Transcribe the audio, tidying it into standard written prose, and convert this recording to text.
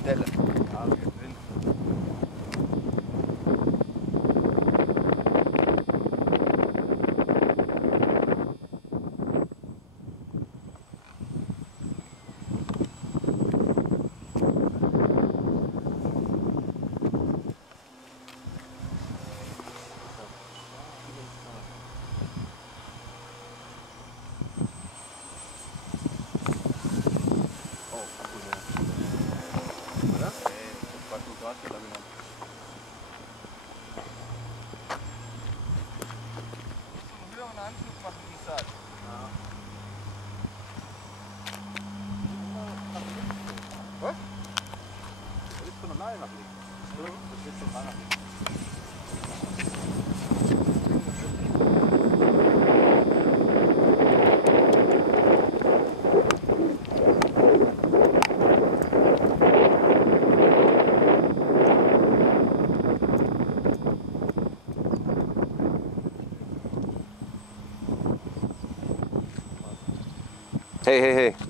Stelle. Ja, wir drin. Was? Das ist von alleine nach links. Das ist von alleine nach links. Hey, hey, hey.